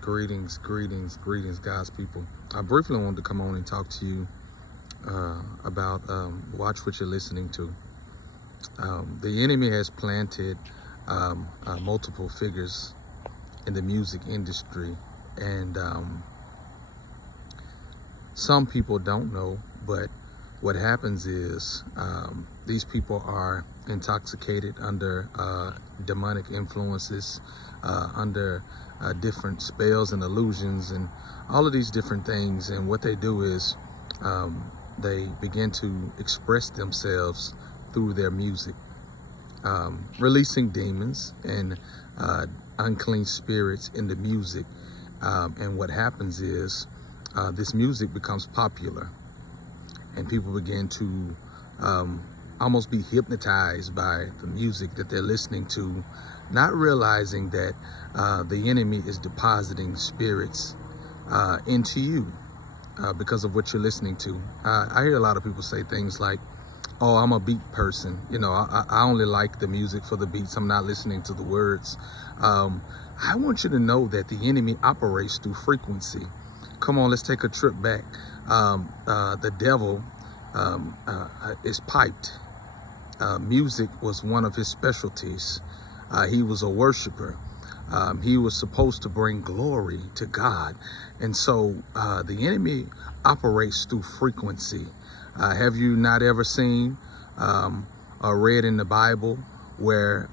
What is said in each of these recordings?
Greetings, God's people. I briefly wanted to come on and talk to you about watch what you're listening to. The enemy has planted multiple figures in the music industry, and some people don't know, but what happens is these people are intoxicated under demonic influences, under different spells and illusions and all of these different things. And what they do is they begin to express themselves through their music, releasing demons and unclean spirits in the music. And what happens is this music becomes popular, and people begin to almost be hypnotized by the music that they're listening to, not realizing that the enemy is depositing spirits into you because of what you're listening to. I hear a lot of people say things like, oh, I'm a beat person. You know, I only like the music for the beats. I'm not listening to the words. I want you to know that the enemy operates through frequency. Come on, let's take a trip back. The devil is piped. Music was one of his specialties. He was a worshiper. He was supposed to bring glory to God. And so the enemy operates through frequency. Have you not ever seen or read in the Bible where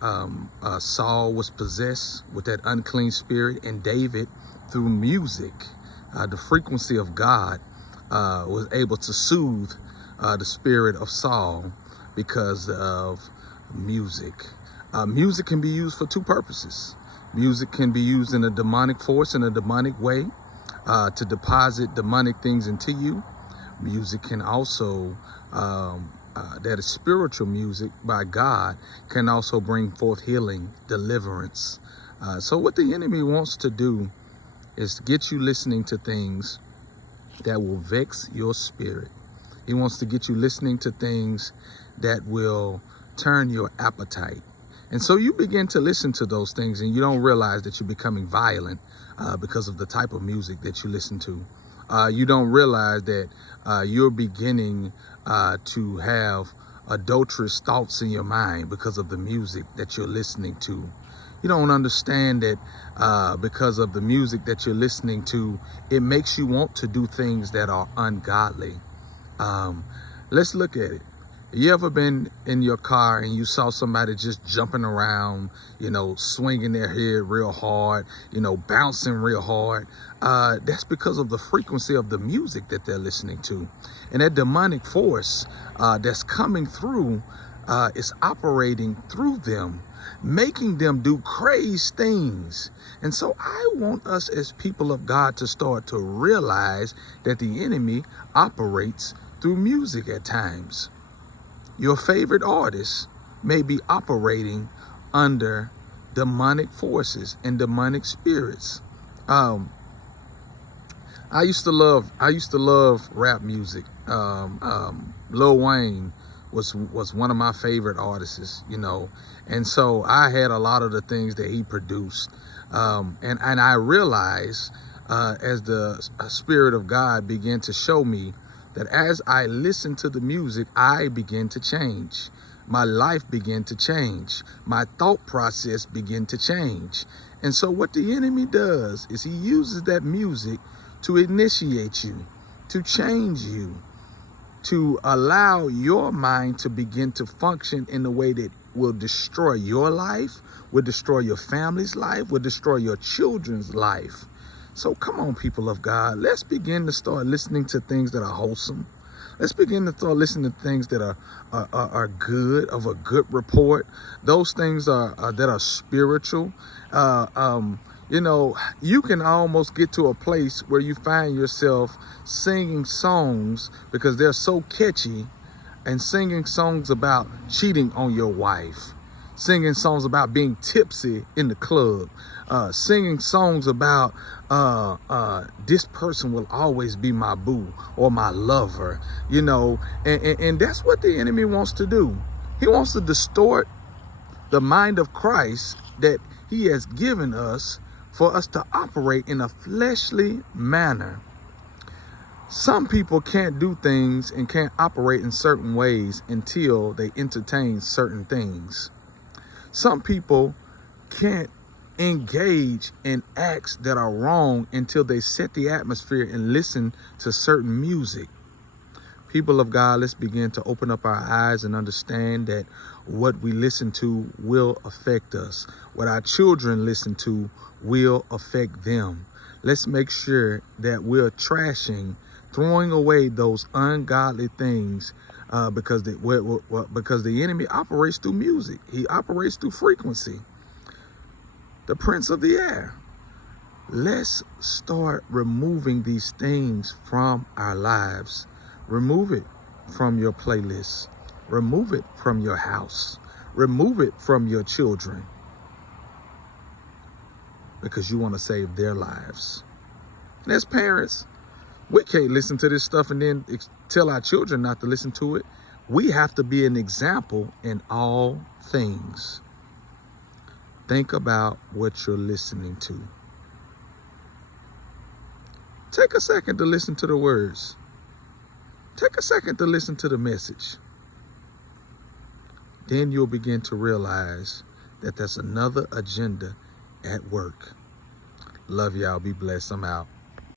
Saul was possessed with that unclean spirit, and David, through music, the frequency of God, was able to soothe the spirit of Saul because of music. Music can be used for two purposes. Music can be used in a demonic force, in a demonic way, to deposit demonic things into you. Music can also, that is spiritual music by God, can also bring forth healing, deliverance. So what the enemy wants to do is to get you listening to things that will vex your spirit. He wants to get you listening to things that will turn your appetite. And so you begin to listen to those things, and you don't realize that you're becoming violent because of the type of music that you listen to. You don't realize that you're beginning to have adulterous thoughts in your mind because of the music that you're listening to. You don't understand that because of the music that you're listening to, it makes you want to do things that are ungodly. Let's look at it. You ever been in your car and you saw somebody just jumping around, you know, swinging their head real hard, you know, bouncing real hard? That's because of the frequency of the music that they're listening to. And that demonic force that's coming through is operating through them, making them do crazy things. And so I want us as people of God to start to realize that the enemy operates through music at times. Your favorite artist may be operating under demonic forces and demonic spirits. I used to love rap music. Lil Wayne was one of my favorite artists, you know, and so I had a lot of the things that he produced, and I realized as the Spirit of God began to show me that as I listened to the music, I began to change. My life began to change. My thought process began to change. And so what the enemy does is he uses that music to initiate you, to change you, to allow your mind to begin to function in a way that will destroy your life, will destroy your family's life, will destroy your children's life. So come on, people of God, let's begin to start listening to things that are wholesome. Let's begin to start listening to things that are good, of a good report. Those things that are spiritual. You know, you can almost get to a place where you find yourself singing songs because they're so catchy, and singing songs about cheating on your wife, singing songs about being tipsy in the club, singing songs about this person will always be my boo or my lover, you know, and that's what the enemy wants to do. He wants to distort the mind of Christ that he has given us for us to operate in a fleshly manner. Some people can't do things and can't operate in certain ways until they entertain certain things. Some people can't engage in acts that are wrong until they set the atmosphere and listen to certain music. People of God, let's begin to open up our eyes and understand that what we listen to will affect us. What our children listen to will affect them. Let's make sure that we're throwing away those ungodly things because the enemy operates through music. He operates through frequency. The prince of the air. Let's start removing these things from our lives. Remove it from your playlist. Remove it from your house. Remove it from your children. Because you want to save their lives. And as parents, we can't listen to this stuff and then tell our children not to listen to it. We have to be an example in all things. Think about what you're listening to. Take a second to listen to the words. Take a second to listen to the message. Then you'll begin to realize that there's another agenda at work. Love y'all. Be blessed. I'm out.